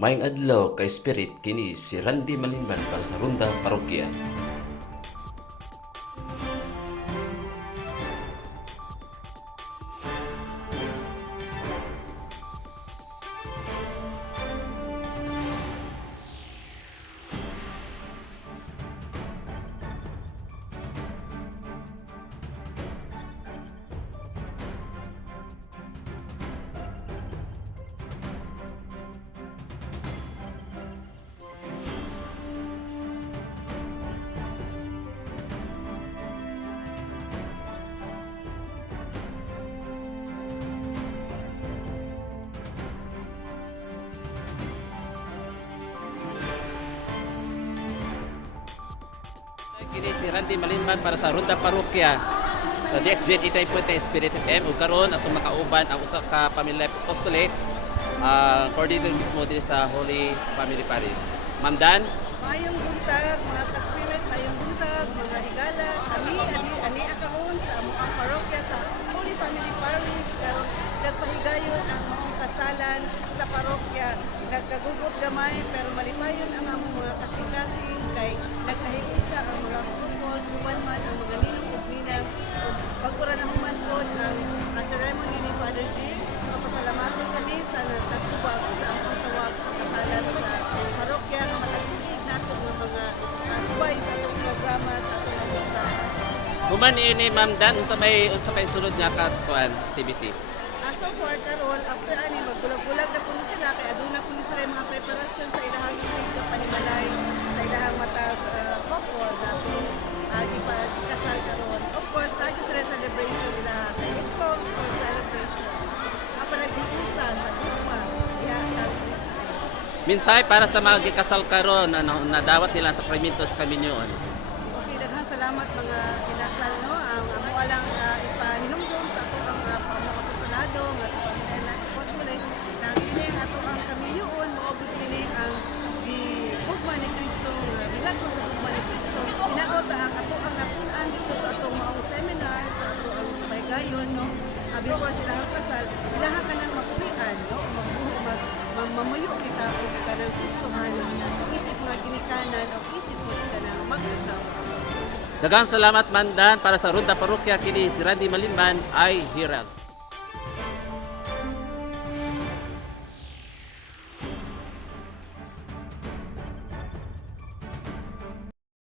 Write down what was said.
Maayong adlaw kay Spirit kini si Randy Malinban para sa Ronda Parokya. Kini si Randy Malinban para sa Ronda Parokya sa DXZ itay po tayo Spirit FM ug karon atong makauban ang usa ka Family Life Apostolate coordinator mismo diri sa Holy Family Parish. Ma'am Dan, Mayong buntag, mga ka-spirit, mayong buntag, mga higala, ani akaron sa among parokya sa Holy Family Parish karon nagpahigayon ang among kasalan sa parokya. Nagkagugot gamay pero malipayon ang among mga kasing-kasing kay nagkahiusa ang mga couple, uban man ang mga ninong ug ninang ug pagura na human pod ang ceremony ni Father G. Papasalamaton kami sa nagtubag sa among tawag sa kasalan sa parokya nga matagtuig nato ng mga subay sa atong programa sa atong listahan. human ini Ma'am Dan unsa may sulod nga kuan activity. So far karon after ani magbulag-bulag na puno sila kay aduna puno sila yung mga preparasyon sa ilahang isig panimalay sa ilahang matag couple nato ipagkasal karon. Of course tayo sila celebration nila kay it calls for celebration. Apa nag-iusa sa gugma ya kang Kristo. Minsay para sa mga gikasal karon nadawat nila sa Sakramento sa Kaminyoon. Okay, daghang salamat mga kinasal no ang amo lang ipahinumdum sa ato ang apostolado nga sa Panginoon na apostolate nang kini ang ato ang kaminyoon maubot kini ang gugma ni Kristo nga milagro sa gugma ni Kristo hinaot ang ato ang natun-an dito sa atong maong seminar sa ato ang pahigayon no before sila kasal ilaha ka nang mapuhian no mamayo kita og kanang Kristohanon isip nga ginikanan o isip mo kanang mag-asawa. Daghang salamat Ma'am Dan para sa Ronda Parokya kini si Randy Malinban ay Herald.